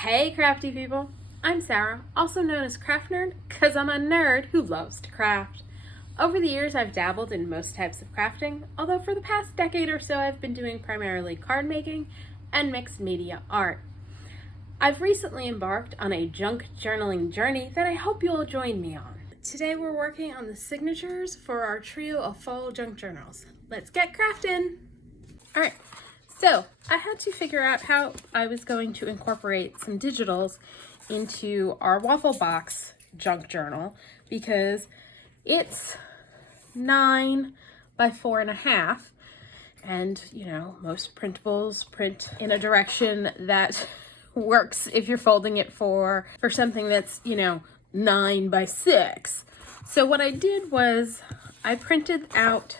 Hey crafty people, I'm Sarah, also known as Craft Nerd because I'm a nerd who loves to craft. Over the years I've dabbled in most types of crafting, although for the past decade or so I've been doing primarily card making and mixed media art. I've recently embarked on a junk journaling journey that I hope you'll join me on. Today we're working on the signatures for our trio of fall junk journals. Let's get crafting! Alright. So I had to figure out how I was going to incorporate some digitals into our waffle box junk journal because it's 9 by 4.5, and you know, most printables print in a direction that works if you're folding it for something that's, you know, 9 by 6. So what I did was I printed out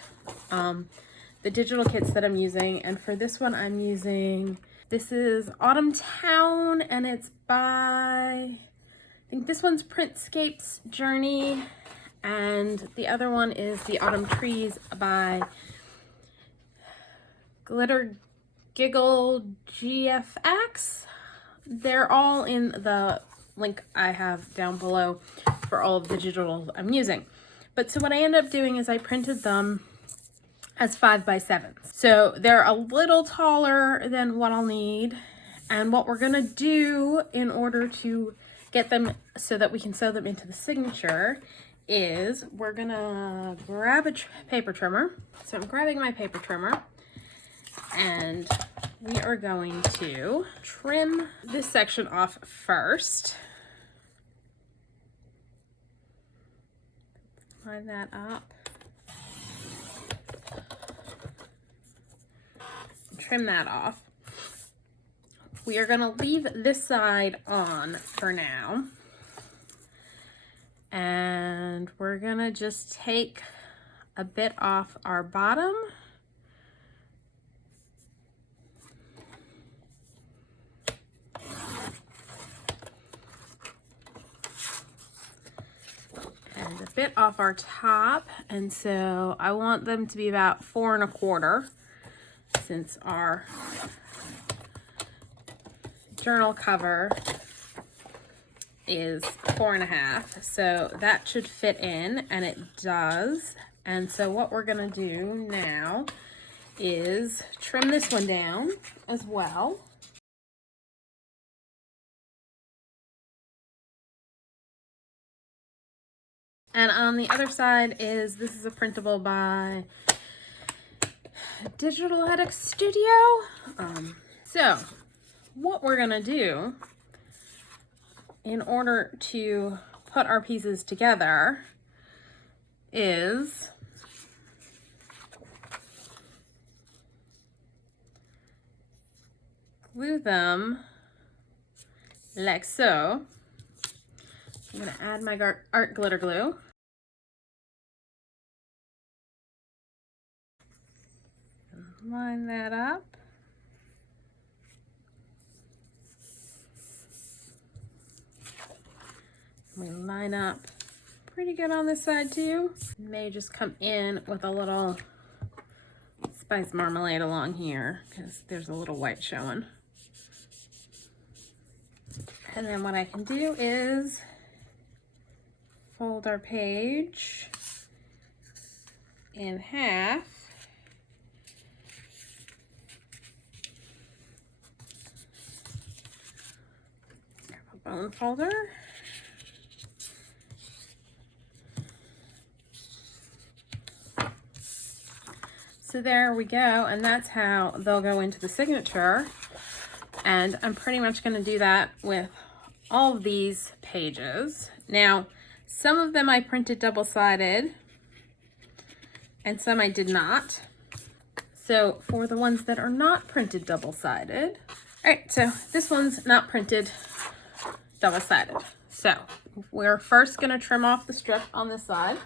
the digital kits that I'm using, and for this one I'm using, this is Autumn Town, and it's by, I think this one's PrintscapeJourneys, and the other one is the Autumn Trees by GiggleGlitterGFXs. They're all in the link I have down below for all of the digitals I'm using. But so what I ended up doing is I printed them as 5 by 7. So they're a little taller than what I'll need. And what we're gonna do in order to get them so that we can sew them into the signature is we're gonna grab a paper trimmer. So I'm grabbing my paper trimmer, and we are going to trim this section off first. Line that up. Trim that off. We are going to leave this side on for now, and we're going to just take a bit off our bottom and a bit off our top, and so I want them to be about 4 1/4. Since our journal cover is 4 1/2, so that should fit in, and it does. And so what we're gonna do now is trim this one down as well. And on the other side is, this is a printable by Digitials. So what we're gonna do in order to put our pieces together is glue them like so. I'm gonna add my art glitter glue. Line that up. We line up pretty good on this side too. May just come in with a little spice marmalade along here because there's a little white showing. And then what I can do is fold our page in half. Grab a bone folder. So there we go, and that's how they'll go into the signature. And I'm pretty much going to do that with all of these pages. Now, some of them I printed double-sided, and some I did not. So for the ones that are not printed double-sided, all right, so this one's not printed double-sided. So we're first going to trim off the strip on this side.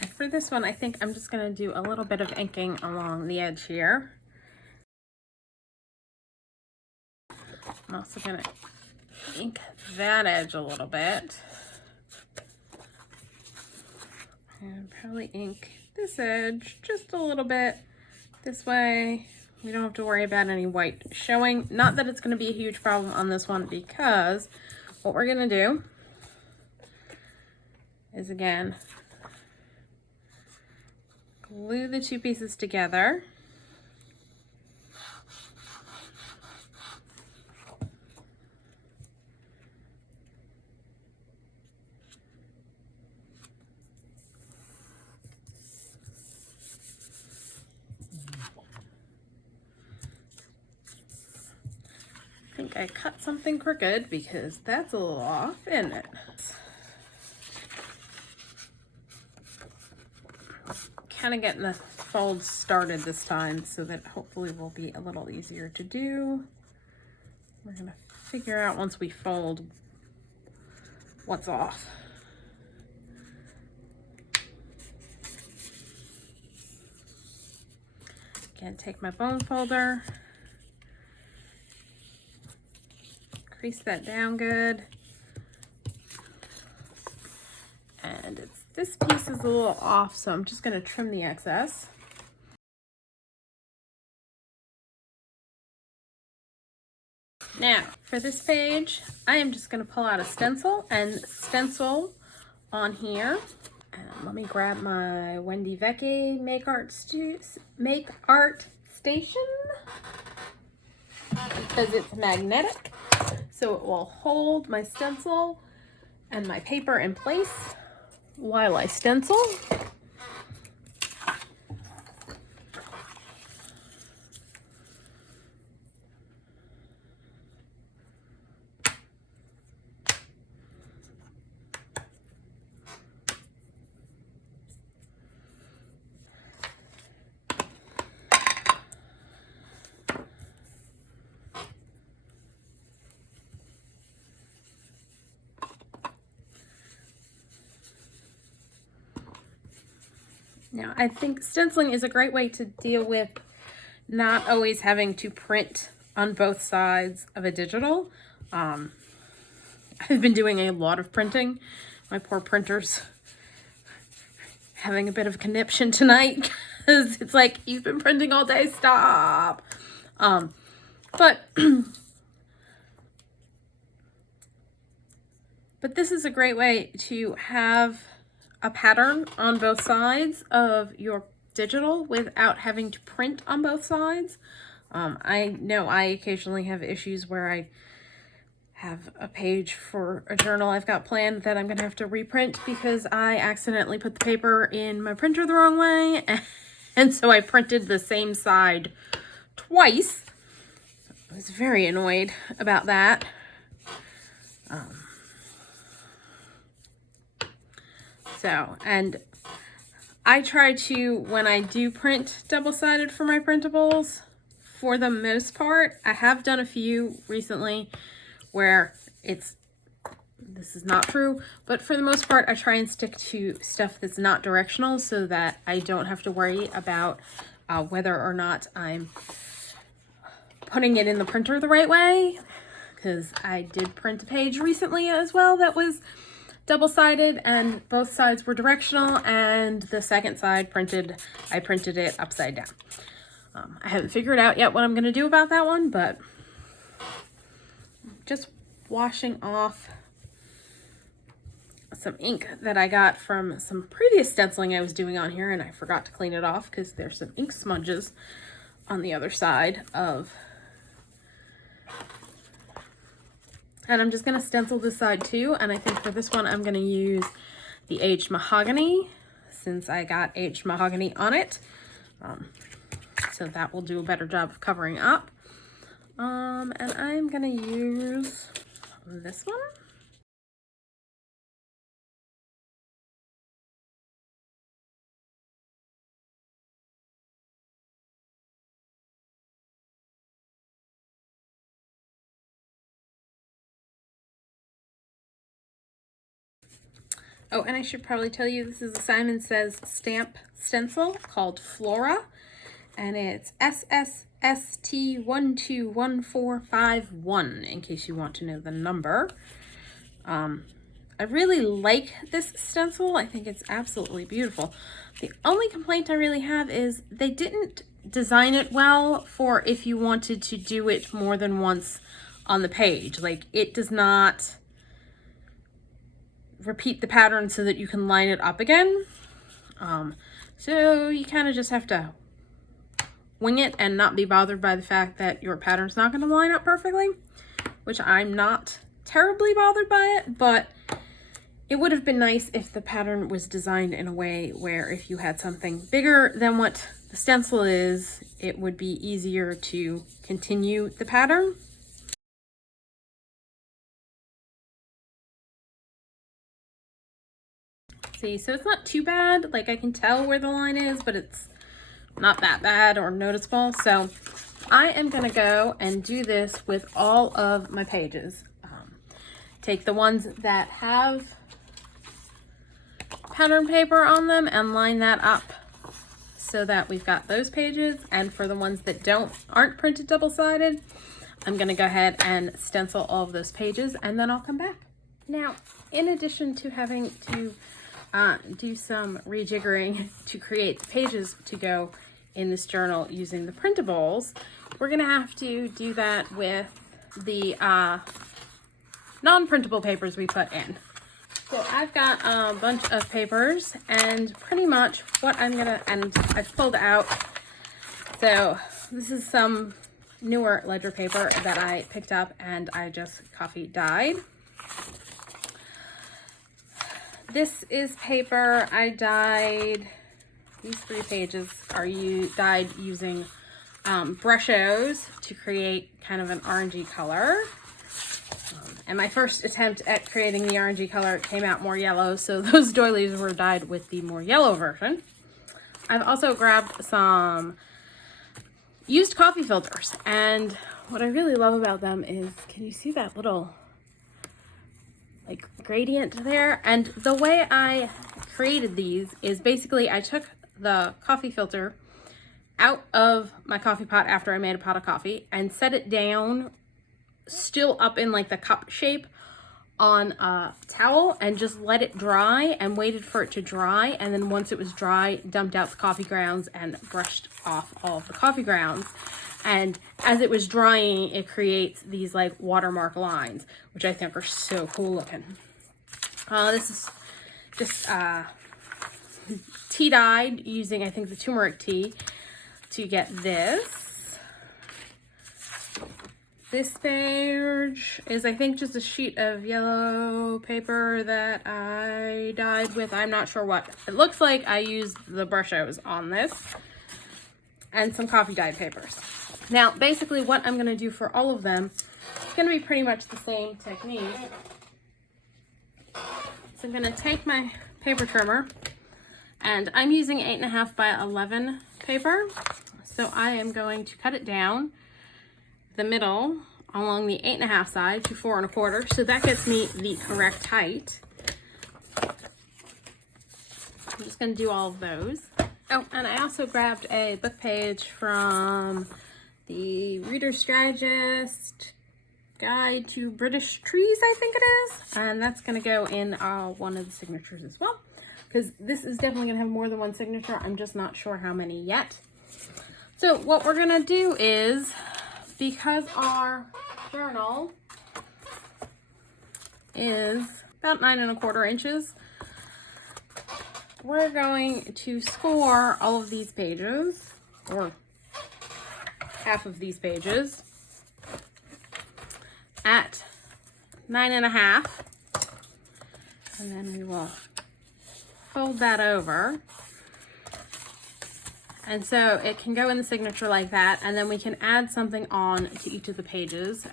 And for this one, I think I'm just going to do a little bit of inking along the edge here. I'm also going to ink that edge a little bit. And probably ink this edge just a little bit. This way we don't have to worry about any white showing. Not that it's going to be a huge problem on this one, because what we're going to do is, again, glue the two pieces together. I think I cut something crooked because that's a little off, isn't it? Kind of getting the folds started this time so that hopefully will be a little easier to do. We're gonna figure out once we fold what's off. Again, take my bone folder, crease that down good. And this piece is a little off, so I'm just going to trim the excess. Now, for this page, I am just going to pull out a stencil and stencil on here. And let me grab my Wendy Vecchi Make Art Station, because it's magnetic, so it will hold my stencil and my paper in place while I stencil. Now, I think stenciling is a great way to deal with not always having to print on both sides of a digital. I've been doing a lot of printing. My poor printer's having a bit of a conniption tonight because it's like, you've been printing all day, stop. But this is a great way to have a pattern on both sides of your digital without having to print on both sides. I know I occasionally have issues where I have a page for a journal I've got planned that I'm gonna have to reprint because I accidentally put the paper in my printer the wrong way, and so I printed the same side twice. I was very annoyed about that. And I try to, when I do print double-sided for my printables, for the most part, I have done a few recently where this is not true, but for the most part, I try and stick to stuff that's not directional so that I don't have to worry about whether or not I'm putting it in the printer the right way, because I did print a page recently as well that was double-sided and both sides were directional, and the second side I printed it upside down. I haven't figured out yet what I'm going to do about that one, but just washing off some ink that I got from some previous stenciling I was doing on here, and I forgot to clean it off because there's some ink smudges on the other side of. And I'm just going to stencil this side too, and I think for this one I'm going to use the aged mahogany since I got aged mahogany on it. So that will do a better job of covering up. And I'm going to use this one. Oh, and I should probably tell you, this is a Simon Says stamp stencil called Flora, and it's SSST121451, in case you want to know the number. I really like this stencil. I think it's absolutely beautiful. The only complaint I really have is they didn't design it well for if you wanted to do it more than once on the page. Like, it does not repeat the pattern so that you can line it up again. So you kind of just have to wing it and not be bothered by the fact that your pattern's not going to line up perfectly, which I'm not terribly bothered by it, but it would have been nice if the pattern was designed in a way where if you had something bigger than what the stencil is, it would be easier to continue the pattern. See, so it's not too bad. Like, I can tell where the line is, but it's not that bad or noticeable. So I am gonna go and do this with all of my pages. Take the ones that have pattern paper on them and line that up so that we've got those pages. And for the ones that aren't printed double-sided, I'm gonna go ahead and stencil all of those pages, and then I'll come back. Now, in addition to having to do some rejiggering to create the pages to go in this journal using the Printables, we're gonna have to do that with the non-printable papers we put in. So I've got a bunch of papers, and pretty much what and I've pulled out. So this is some newer ledger paper that I picked up and I just coffee dyed. This is paper I dyed. These 3 pages are dyed using Brushos to create kind of an orangey color. And my first attempt at creating the orangey color came out more yellow, so those doilies were dyed with the more yellow version. I've also grabbed some used coffee filters, and what I really love about them is, can you see that little like gradient there? And the way I created these is basically I took the coffee filter out of my coffee pot after I made a pot of coffee and set it down still up in like the cup shape on a towel and just let it dry and waited for it to dry. And then once it was dry, dumped out the coffee grounds and brushed off all of the coffee grounds. And as it was drying, it creates these like watermark lines, which I think are so cool looking. This is just tea dyed using, I think, the turmeric tea to get this. This page is, I think, just a sheet of yellow paper that I dyed with, I'm not sure what. It looks like I used the Brushos on this, and some coffee dyed papers. Now, basically what I'm gonna do for all of them is gonna be pretty much the same technique. So I'm gonna take my paper trimmer, and I'm using 8.5 by 11 paper. So I am going to cut it down the middle along the 8.5 side to 4 1/4. So that gets me the correct height. I'm just gonna do all of those. Oh, and I also grabbed a book page from the Reader's Digest Guide to British Trees, I think it is. And that's gonna go in one of the signatures as well, because this is definitely gonna have more than one signature. I'm just not sure how many yet. So what we're gonna do is, because our journal is about 9 1/4 inches, we're going to score all of these pages, or half of these pages, at 9.5, and then we will fold that over. And so it can go in the signature like that, and then we can add something on to each of the pages,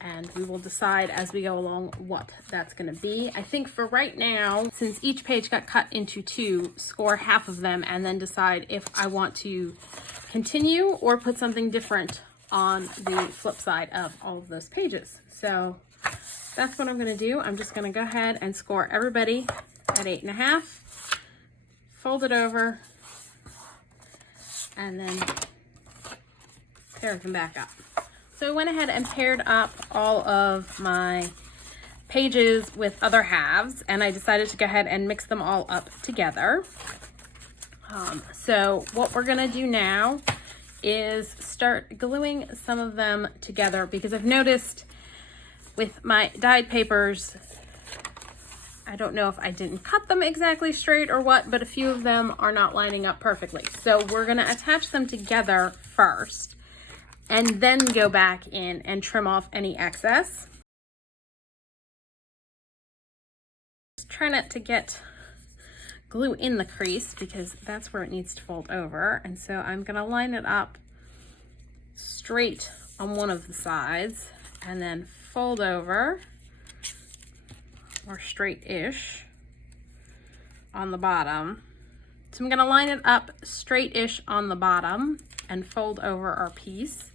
and we will decide as we go along what that's going to be. I think for right now, since each page got cut into 2, score half of them and then decide if I want to continue or put something different on the flip side of all of those pages. So that's what I'm gonna do. I'm just gonna go ahead and score everybody at 8.5, fold it over, and then pair them back up. So I went ahead and paired up all of my pages with other halves, and I decided to go ahead and mix them all up together. So what we're gonna do now is start gluing some of them together, because I've noticed with my dyed papers, I don't know if I didn't cut them exactly straight or what, but a few of them are not lining up perfectly. So we're gonna attach them together first and then go back in and trim off any excess. Just try not to get glue in the crease, because that's where it needs to fold over. And so I'm gonna line it up straight on one of the sides and then fold over, or straight-ish on the bottom. So I'm gonna line it up straight-ish on the bottom and fold over our piece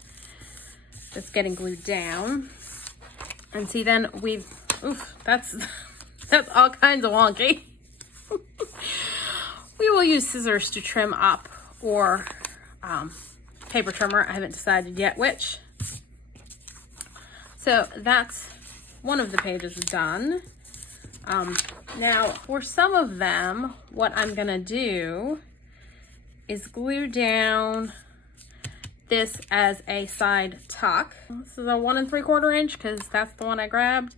that's getting glued down. And see, then we've, oof, that's all kinds of wonky. We will use scissors to trim up, or paper trimmer. I haven't decided yet which. So that's one of the pages done. Now for some of them, what I'm gonna do is glue down this as a side tuck. This is a 1 3/4 inch, because that's the one I grabbed.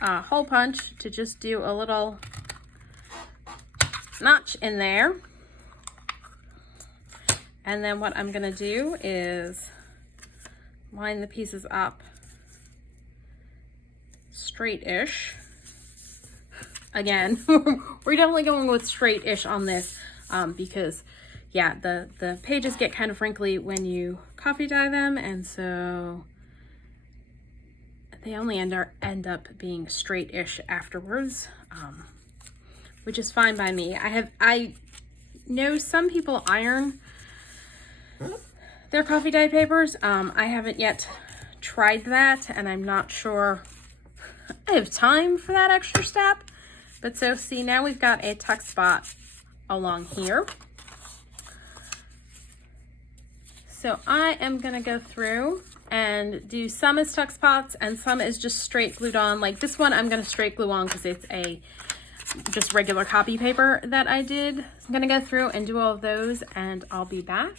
Hole punch to just do a little notch in there. And then what I'm gonna do is line the pieces up straight-ish. Again, we're definitely going with straight-ish on this, because yeah, the pages get kind of wrinkly when you coffee dye them, and so they only end up being straight-ish afterwards, which is fine by me. I know some people iron their coffee dye papers. I haven't yet tried that, and I'm not sure I have time for that extra step. But so see, now we've got a tuck spot along here. So I am gonna go through and do some as tuck spots and some is just straight glued on. Like this one I'm gonna straight glue on because it's a just regular copy paper that I did. I'm gonna go through and do all of those and I'll be back.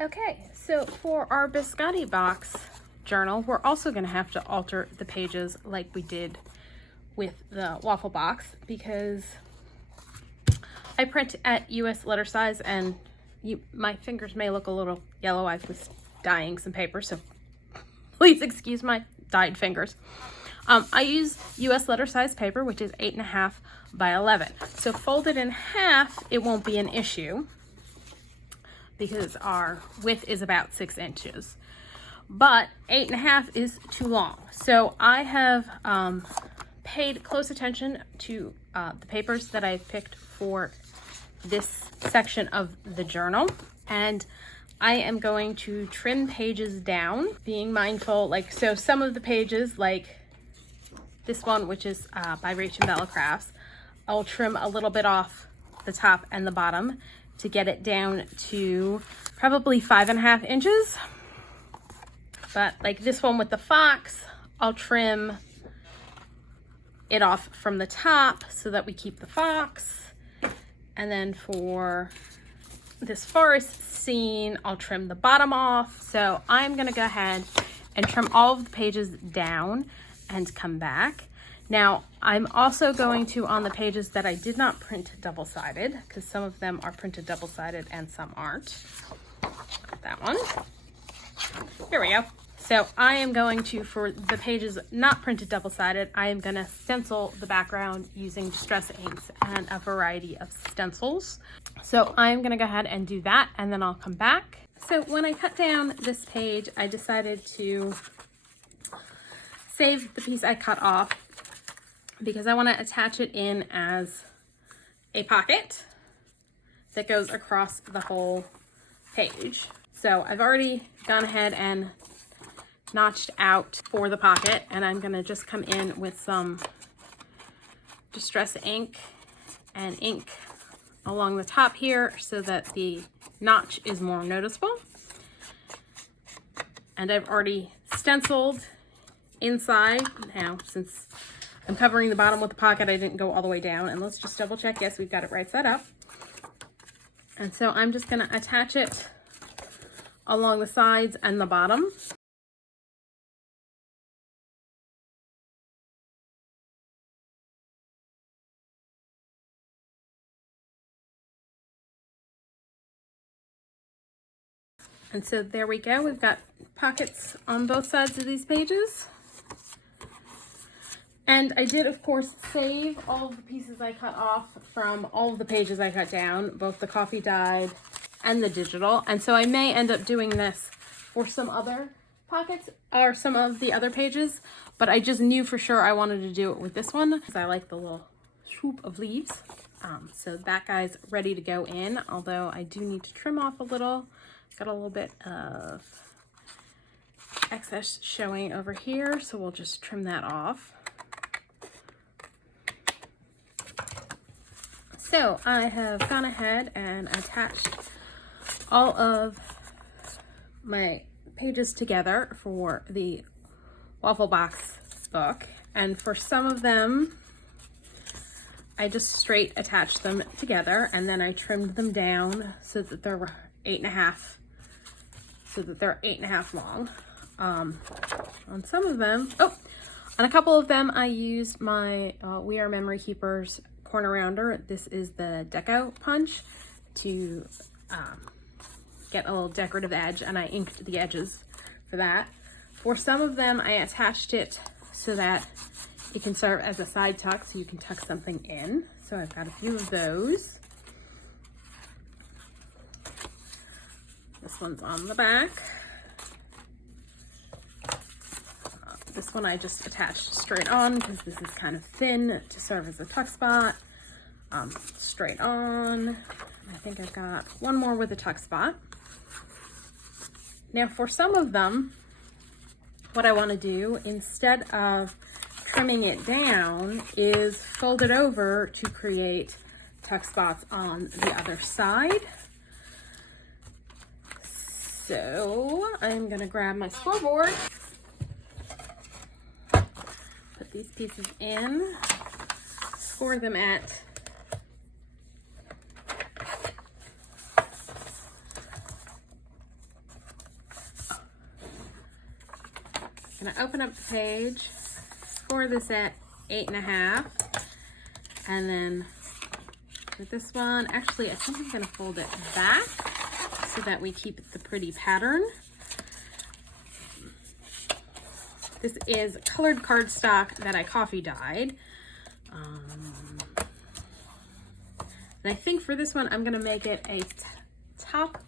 Okay, so for our biscotti box journal, we're also gonna have to alter the pages like we did with the waffle box, because I print at US letter size, and my fingers may look a little yellow. I was dyeing some paper, so please excuse my dyed fingers. I use US letter size paper, which is 8.5 by 11. So folded in half, it won't be an issue because our width is about 6 inches. But 8.5 is too long. So I have paid close attention to the papers that I picked for this section of the journal, and I am going to trim pages down, being mindful, like, so some of the pages, like this one, which is by RachandBellaCrafts, I'll trim a little bit off the top and the bottom to get it down to probably 5.5 inches. But like this one with the fox, I'll trim it off from the top so that we keep the fox. And then for this forest scene, I'll trim the bottom off. So I'm gonna go ahead and trim all of the pages down and come back. Now, I'm also going to, on the pages that I did not print double-sided, because some of them are printed double-sided and some aren't. That one. Here we go. So I am going to, for the pages not printed double-sided, I am going to stencil the background using distress inks and a variety of stencils. So I'm going to go ahead and do that, and then I'll come back. So when I cut down this page, I decided to save the piece I cut off because I want to attach it in as a pocket that goes across the whole page. So I've already gone ahead and notched out for the pocket, and I'm gonna just come in with some distress ink and ink along the top here so that the notch is more noticeable. And I've already stenciled inside. Now, since I'm covering the bottom with the pocket, I didn't go all the way down. And let's just double check. Yes, we've got it right set up. And so I'm just gonna attach it along the sides and the bottom. And so there we go. We've got pockets on both sides of these pages. And I did, of course, save all of the pieces I cut off from all of the pages I cut down, both the coffee dyed and the digital. And so I may end up doing this for some other pockets or some of the other pages, but I just knew for sure I wanted to do it with this one because I like the little swoop of leaves. So that guy's ready to go in, although I do need to trim off a little. Got a little bit of excess showing over here, so we'll just trim that off. So I have gone ahead and attached all of my pages together for the Waffle Box book, and for some of them I just straight attached them together, and then I trimmed them down so that they're 8.5. So that they're 8.5 long. On some of them, on a couple of them, I used my We Are Memory Keepers corner rounder. This is the Deco Punch to get a little decorative edge, and I inked the edges for that. For some of them, I attached it so that it can serve as a side tuck, so you can tuck something in. So I've got a few of those. This one's on the back. This one I just attached straight on because this is kind of thin to serve as a tuck spot. Straight on. I think I've got one more with a tuck spot. Now for some of them, what I want to do instead of trimming it down is fold it over to create tuck spots on the other side. So I'm gonna grab my scoreboard, put these pieces in, score them at I'm gonna open up the page, score this at 8.5, and then with this one, actually I think I'm gonna fold it back so that we keep the pretty pattern. This is colored cardstock that I coffee dyed. And I think for this one, I'm gonna make it a top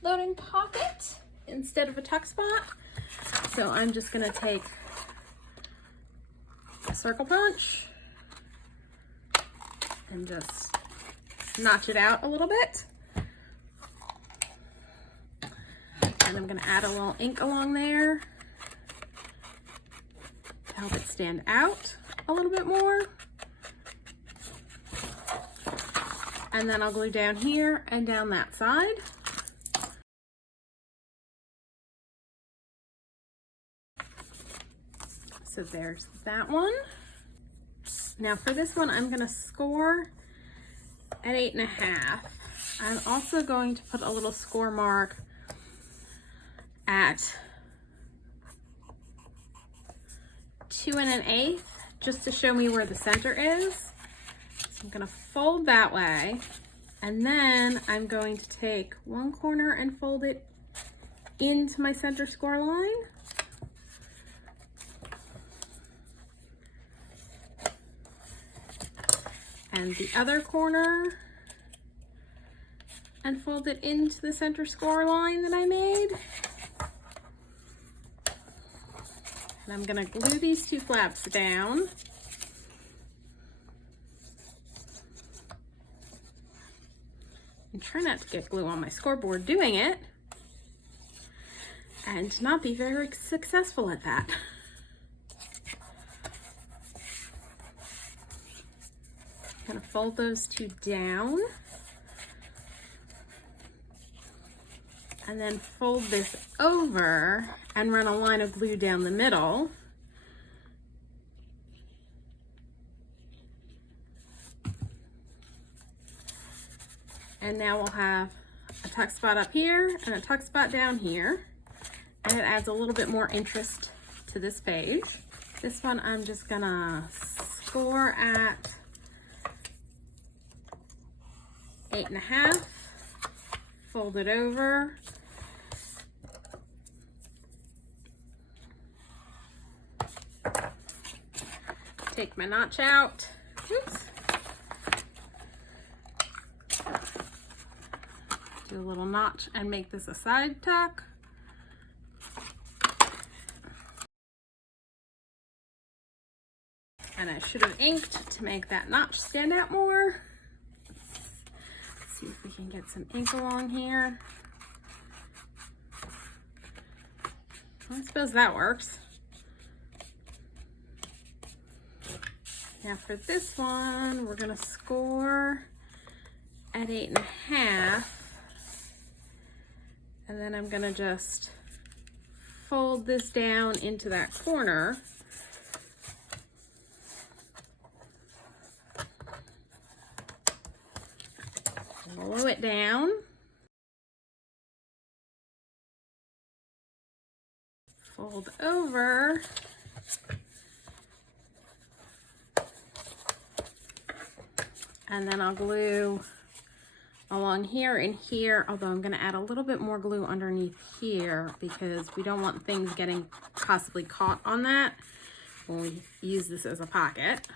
loading pocket instead of a tuck spot. So I'm just gonna take a circle punch and just notch it out a little bit. And I'm gonna add a little ink along there to help it stand out a little bit more. And then I'll glue down here and down that side. So there's that one. Now for this one, I'm gonna score at 8.5. I'm also going to put a little score mark at 2 1/8, just to show me where the center is. So I'm gonna fold that way, and then I'm going to take one corner and fold it into my center score line. And the other corner and fold it into the center score line that I made. And I'm gonna glue these two flaps down. And try not to get glue on my scoreboard doing it. and not be very successful at that. I'm gonna fold those two down and then fold this over and run a line of glue down the middle. And now we'll have a tuck spot up here and a tuck spot down here. And it adds a little bit more interest to this page. This one I'm just gonna score at 8.5, fold it over. Take my notch out. Oops. Do a little notch and make this a side tuck. And I should have inked to make that notch stand out more. Let's see if we can get some ink along here. I suppose that works. Now for this one, we're gonna score at 8.5. And then I'm gonna just fold this down into that corner. Blow it down. Fold over. And then I'll glue along here and here, although I'm going to add a little bit more glue underneath here because we don't want things getting possibly caught on that when we use this as a pocket.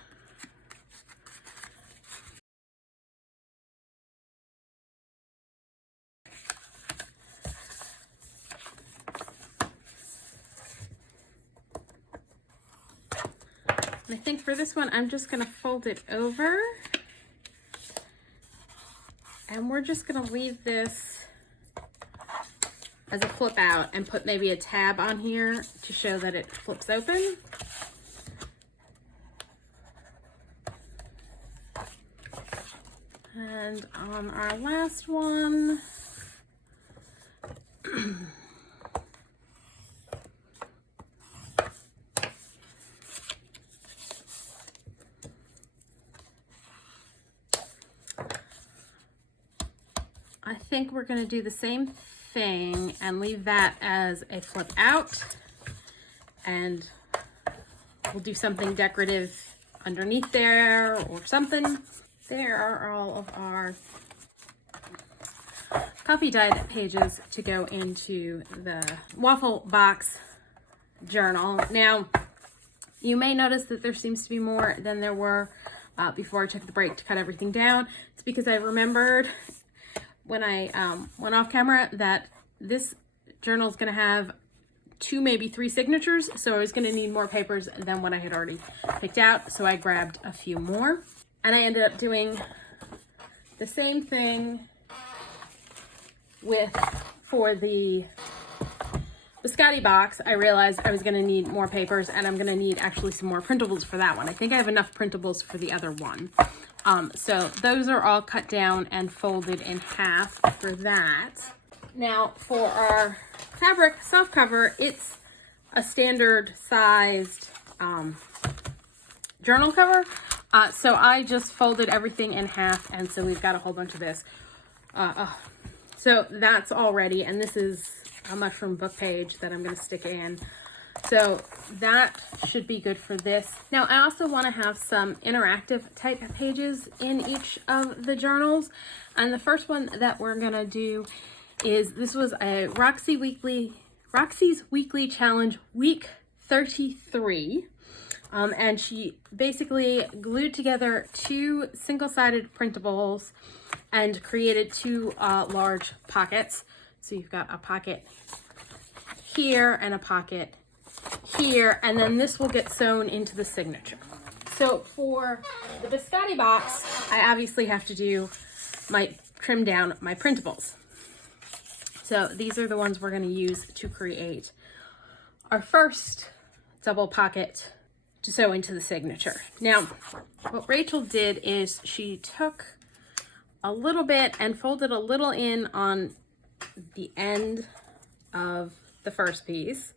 And I think for this one, I'm just going to fold it over. And we're just gonna leave this as a flip out and put maybe a tab on here to show that it flips open. And on our last one, I think we're going to do the same thing and leave that as a flip out, and we'll do something decorative underneath there or something. There are all of our coffee dyed pages to go into the waffle box journal. Now, you may notice that there seems to be more than there were before I took the break to cut everything down. It's because I remembered when I went off camera that this journal is going to have 2, maybe 3 signatures, so I was going to need more papers than what I had already picked out, so I grabbed a few more. And I ended up doing the same thing for the biscotti box. I realized I was going to need more papers, and I'm going to need actually some more printables for that one. I think I have enough printables for the other one. So those are all cut down and folded in half for that. Now for our fabric soft cover, it's a standard sized journal cover. So I just folded everything in half, and so we've got a whole bunch of this. So that's all ready, and this is a mushroom book page that I'm going to stick in. So that should be good for this. Now, I also want to have some interactive type pages in each of the journals. And the first one that we're going to do is, this was a Roxy's Weekly Challenge Week 33. And she basically glued together 2 single-sided printables and created 2 large pockets. So you've got a pocket here and a pocket here, and then this will get sewn into the signature. So for the biscotti box, I obviously have to trim down my printables. So these are the ones we're going to use to create our first double pocket to sew into the signature. Now, what Rachel did is she took a little bit and folded a little in on the end of the first piece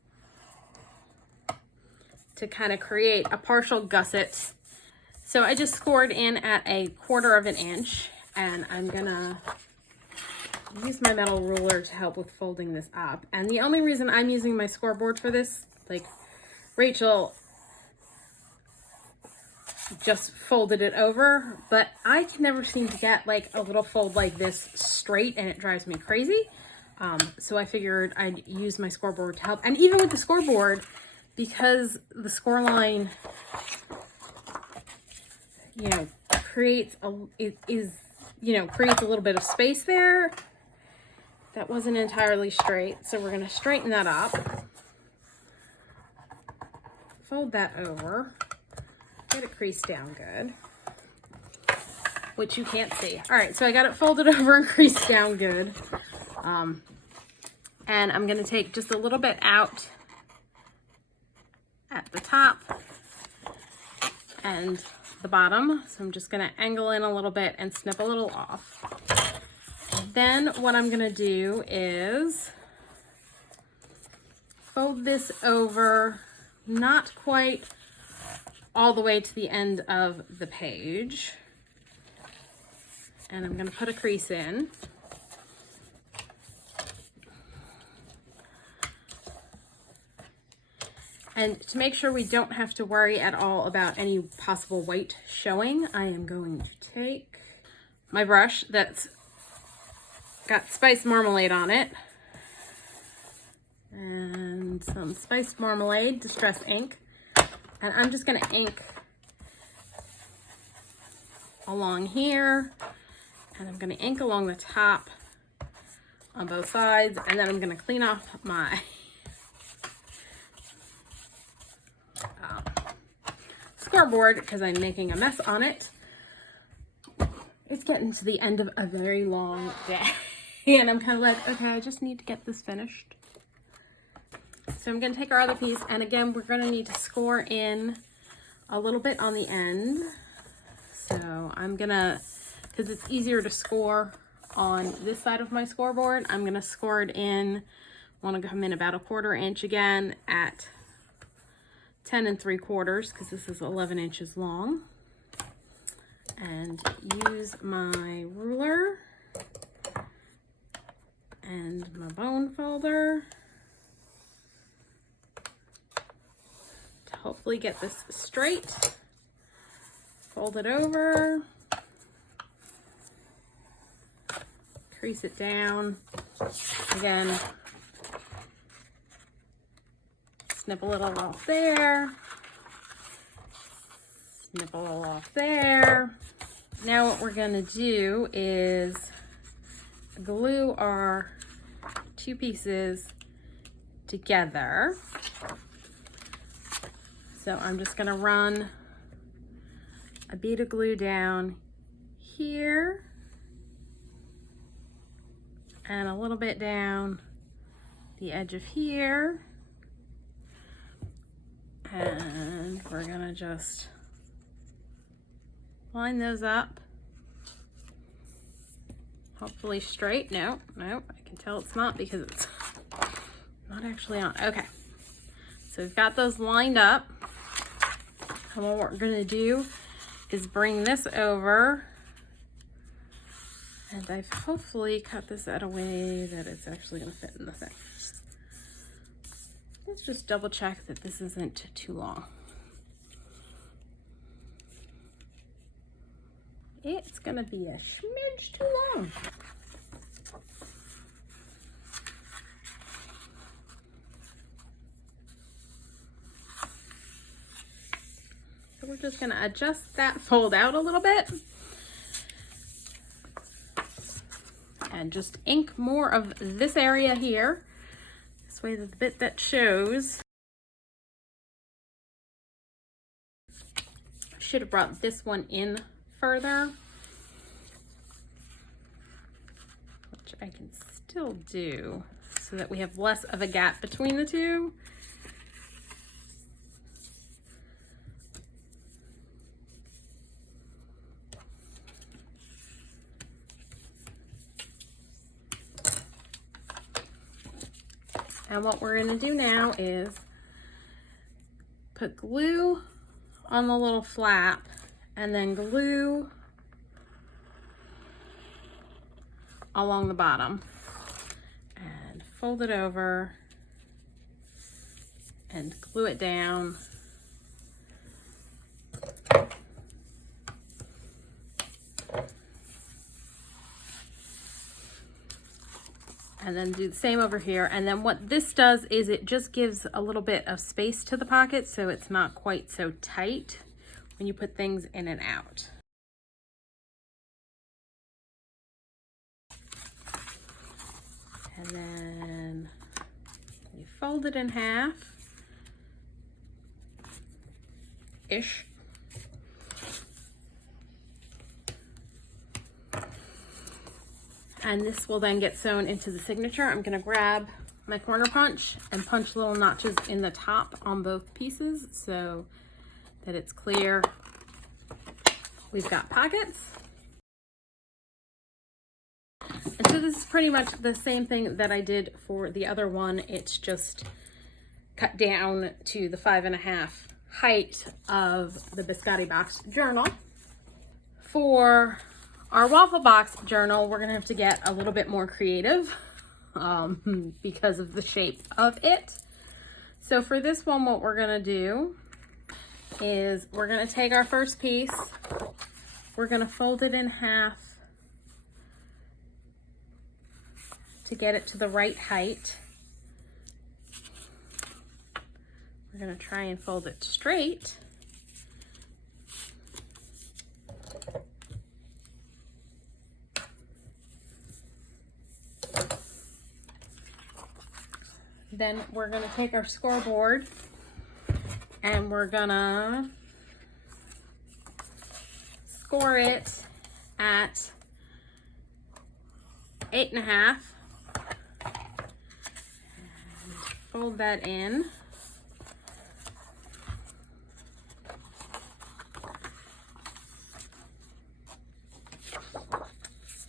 to kind of create a partial gusset. So I just scored in at 1/4 of an inch, and I'm gonna use my metal ruler to help with folding this up. And the only reason I'm using my scoreboard for this, like Rachel just folded it over, but I can never seem to get like a little fold like this straight, and it drives me crazy. So I figured I'd use my scoreboard to help. And even with the scoreboard, because the score line, you know, creates a little bit of space there, that wasn't entirely straight. So we're going to straighten that up, fold that over, get it creased down good, which you can't see. All right, so I got it folded over and creased down good. And I'm going to take just a little bit out at the top and the bottom. So I'm just going to angle in a little bit and snip a little off. Then what I'm going to do is fold this over, not quite all the way to the end of the page. And I'm going to put a crease in. And to make sure we don't have to worry at all about any possible white showing, I am going to take my brush that's got spiced marmalade on it and some spiced marmalade distress ink, and I'm just going to ink along here, and I'm going to ink along the top on both sides, and then I'm going to clean off my scoreboard because I'm making a mess on it. It's getting to the end of a very long day and I'm kind of like, okay, I just need to get this finished. So I'm going to take our other piece, and again, we're going to need to score in a little bit on the end. So I'm going to, because it's easier to score on this side of my scoreboard, I'm going to score it in, want to come in about 1/4 inch again at 10 3/4 because this is 11 inches long, and use my ruler and my bone folder to hopefully get this straight. Fold it over, crease it down again. Snip a little off there, snip a little off there. Now what we're going to do is glue our two pieces together. So I'm just going to run a bead of glue down here and a little bit down the edge of here. And we're gonna just line those up, hopefully straight. No, I can tell it's not because it's not actually on. Okay, so we've got those lined up, and what we're gonna do is bring this over, and I've hopefully cut this out a way that it's actually gonna fit in the thing. Let's just double check that this isn't too long. It's gonna be a smidge too long. So we're just gonna adjust that fold out a little bit and just ink more of this area here. This way that the bit that shows, should have brought this one in further, which I can still do so that we have less of a gap between the two. And what we're going to do now is put glue on the little flap and then glue along the bottom and fold it over and glue it down. And then do the same over here. And then what this does is it just gives a little bit of space to the pocket so it's not quite so tight when you put things in and out. And then you fold it in half-ish. And this will then get sewn into the signature. I'm gonna grab my corner punch and punch little notches in the top on both pieces so that it's clear we've got pockets. And so this is pretty much the same thing that I did for the other one. It's just cut down to the 5.5 height of the Biscotti box journal. For our waffle box journal, we're gonna have to get a little bit more creative because of the shape of it. So for this one, what we're gonna do is we're gonna take our first piece, we're gonna fold it in half to get it to the right height. We're gonna try and fold it straight. Then we're gonna take our scoreboard and we're gonna score it at 8.5. And fold that in.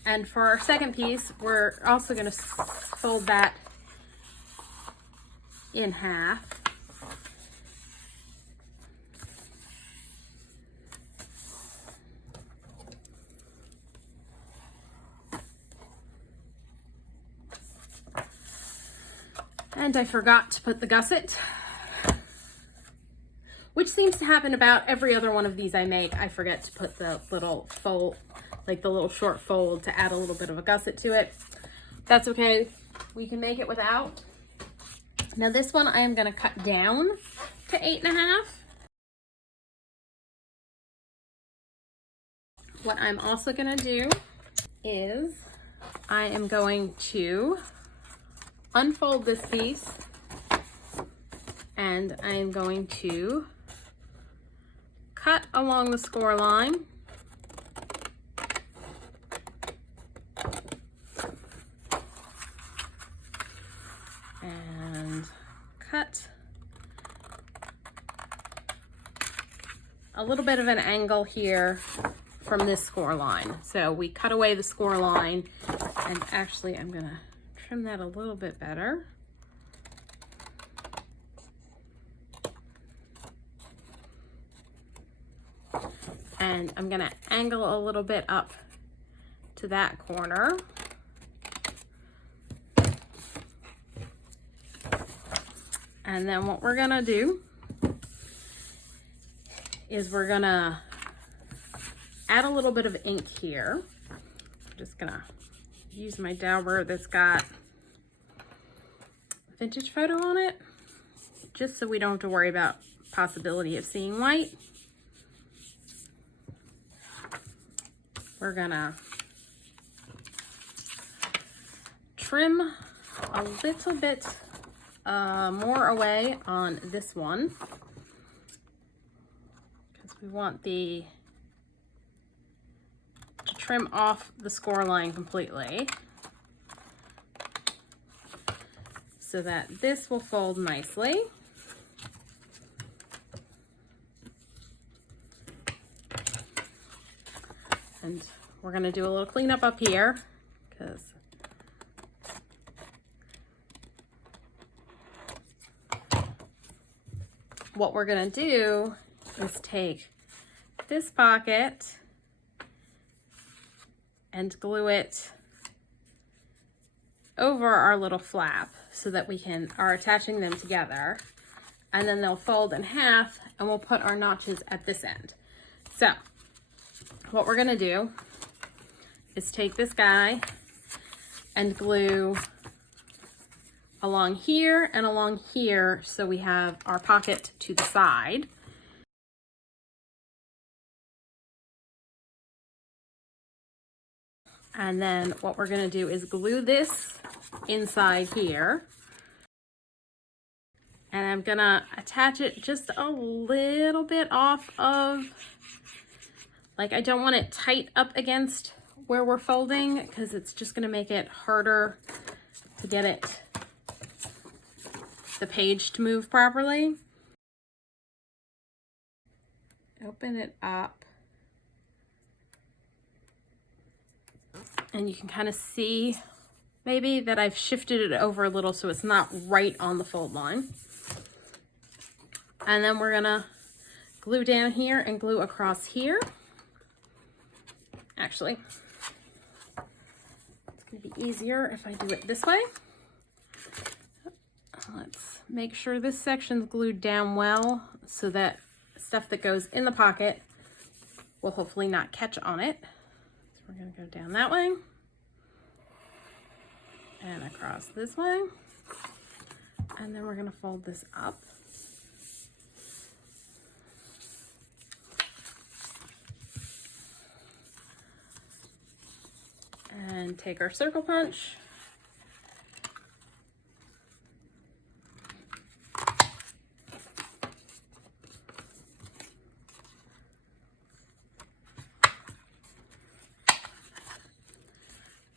And for our second piece, we're also gonna fold that in half. And I forgot to put the gusset, which seems to happen about every other one of these I make. I forget to put the little fold, like the little short fold, to add a little bit of a gusset to it. That's okay. We can make it without. Now this one I am going to cut down to 8.5. What I'm also going to do is I am going to unfold this piece and I am going to cut along the score line. And cut a little bit of an angle here from this score line. So we cut away the score line, and actually I'm gonna trim that a little bit better. And I'm gonna angle a little bit up to that corner. And then what we're gonna do is we're gonna add a little bit of ink here. I'm just gonna use my dauber that's got a vintage photo on it, just so we don't have to worry about possibility of seeing white. We're gonna trim a little bit more away on this one because we want to trim off the score line completely. so that this will fold nicely. And we're going to do a little cleanup up here because what we're going to do is take this pocket and glue it over our little flap so that we are attaching them together, and then they'll fold in half and we'll put our notches at this end. So what we're gonna do is take this guy and glue along here and along here so we have our pocket to the side. And then what we're gonna do is glue this inside here. And I'm gonna attach it just a little bit off of, like, I don't want it tight up against where we're folding because it's just gonna make it harder to get the page to move properly. Open it up. And you can kind of see maybe that I've shifted it over a little so it's not right on the fold line. And then we're gonna glue down here and glue across here. Actually, it's gonna be easier if I do it this way. Let's make sure this section's glued down well so that stuff that goes in the pocket will hopefully not catch on it. We're going to go down that way and across this way, and then we're going to fold this up. And take our circle punch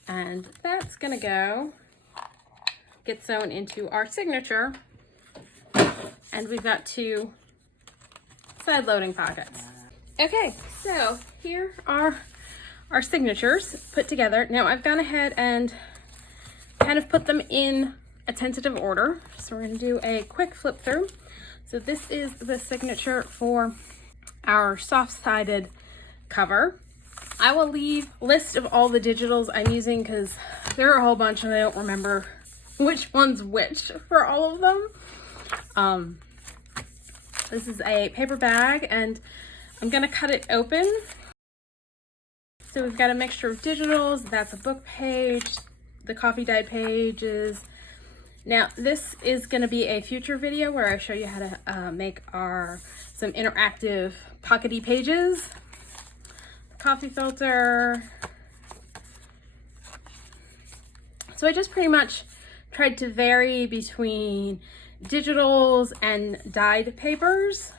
and that's gonna get sewn into our signature, and we've got 2 side loading pockets. Okay, so here are our signatures put together. Now I've gone ahead and kind of put them in a tentative order, so we're gonna do a quick flip through. So this is the signature for our soft-sided cover. I will leave a list of all the digitals I'm using because there are a whole bunch and I don't remember which one's which for all of them. This is a paper bag and I'm gonna cut it open. So we've got a mixture of digitals. That's a book page, the coffee dyed pages. Now this is gonna be a future video where I show you how to make some interactive pockety pages. Coffee filter. So I just pretty much tried to vary between digitals and dyed papers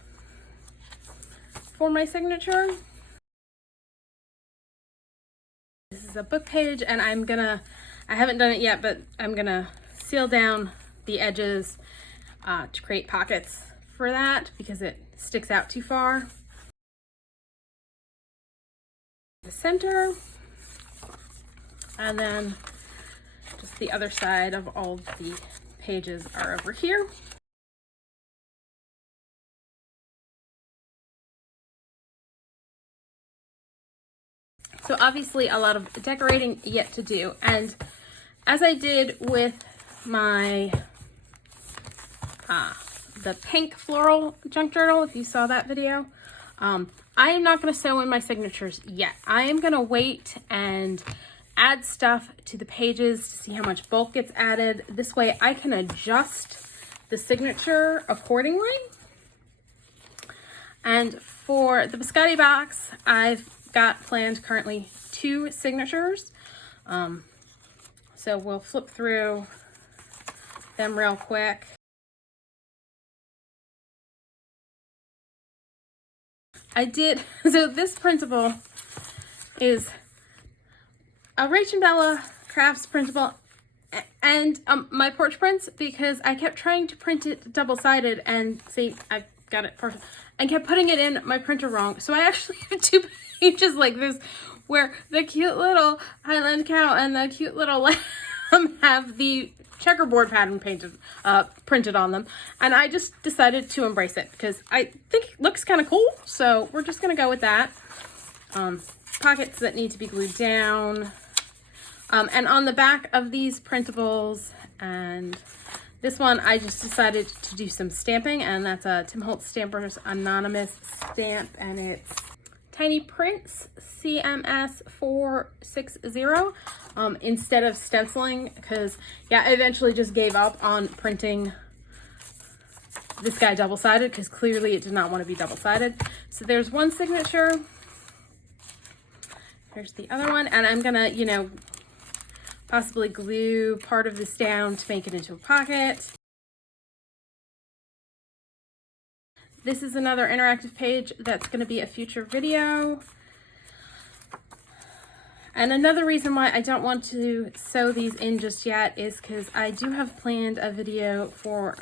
for my signature. This is a book page and I haven't done it yet, but I'm gonna seal down the edges to create pockets for that because it sticks out too far. The center, and then just the other side of all of the pages are over here. So obviously a lot of decorating yet to do, and as I did with my the pink floral junk journal, if you saw that video, I am not going to sew in my signatures yet. I am going to wait and add stuff to the pages to see how much bulk gets added. This way I can adjust the signature accordingly. And for the biscotti box, I've got planned currently 2 signatures. So we'll flip through them real quick. So this printable is a RachandBellaCrafts printable, and MyPorchPrints, because I kept trying to print it double-sided, and see, I got it perfect, and kept putting it in my printer wrong. So I actually have 2 pages like this, where the cute little Highland cow and the cute little lamb have the checkerboard pattern printed on them, and I just decided to embrace it because I think it looks kind of cool. So we're just gonna go with that. Pockets that need to be glued down, and on the back of these printables and this one, I just decided to do some stamping, and that's a Tim Holtz Stampers Anonymous stamp, and it's Tiny Prints CMS 460, instead of stenciling, because yeah, I eventually just gave up on printing this guy double-sided because clearly it did not want to be double-sided. So there's one signature, there's the other one, and I'm gonna, you know, possibly glue part of this down to make it into a pocket. This is another interactive page that's going to be a future video. And another reason why I don't want to sew these in just yet is because I do have planned a video for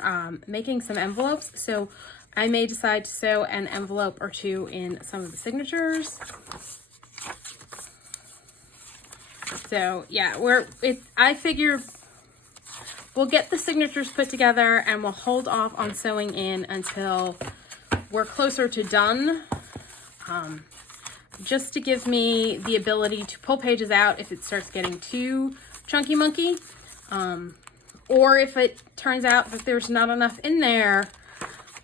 making some envelopes. So I may decide to sew an envelope or 2 in some of the signatures. So yeah, I figure we'll get the signatures put together and we'll hold off on sewing in until we're closer to done, just to give me the ability to pull pages out if it starts getting too chunky monkey, or if it turns out that there's not enough in there.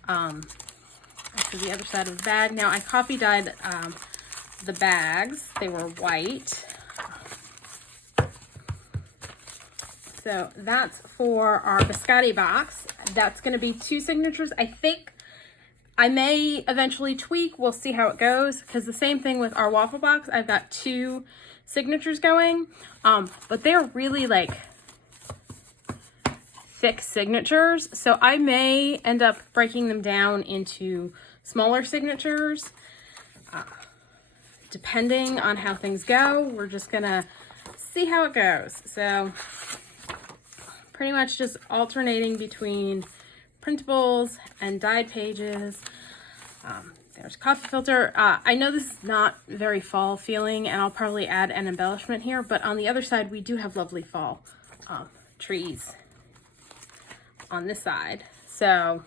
To the other side of the bag. Now I coffee dyed the bags. They were white. So that's for our biscotti box. That's going to be 2 signatures. I think I may eventually tweak. We'll see how it goes, because the same thing with our waffle box. I've got 2 signatures going, but they're really like thick signatures. So I may end up breaking them down into smaller signatures, depending on how things go. We're just gonna see how it goes. So pretty much just alternating between printables and dyed pages. There's coffee filter. I know this is not very fall feeling, and I'll probably add an embellishment here, but on the other side we do have lovely fall trees on this side. So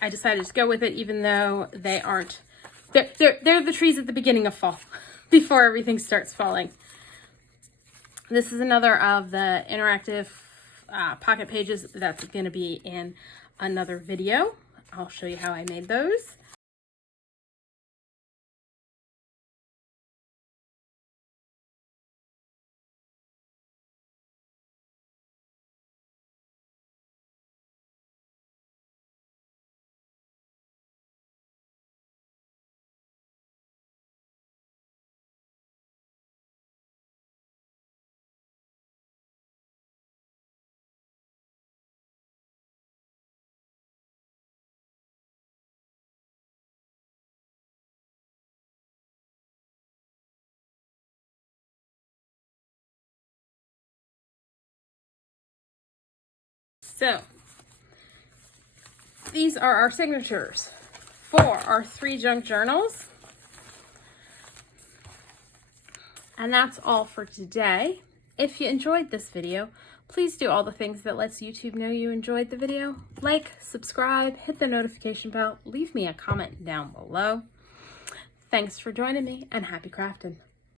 I decided to go with it, even though they aren't, they're the trees at the beginning of fall before everything starts falling. This is another of the interactive pocket pages that's going to be in another video. I'll show you how I made those. So these are our signatures for our 3 junk journals. And that's all for today. If you enjoyed this video, please do all the things that lets YouTube know you enjoyed the video. Like, subscribe, hit the notification bell, leave me a comment down below. Thanks for joining me, and happy crafting.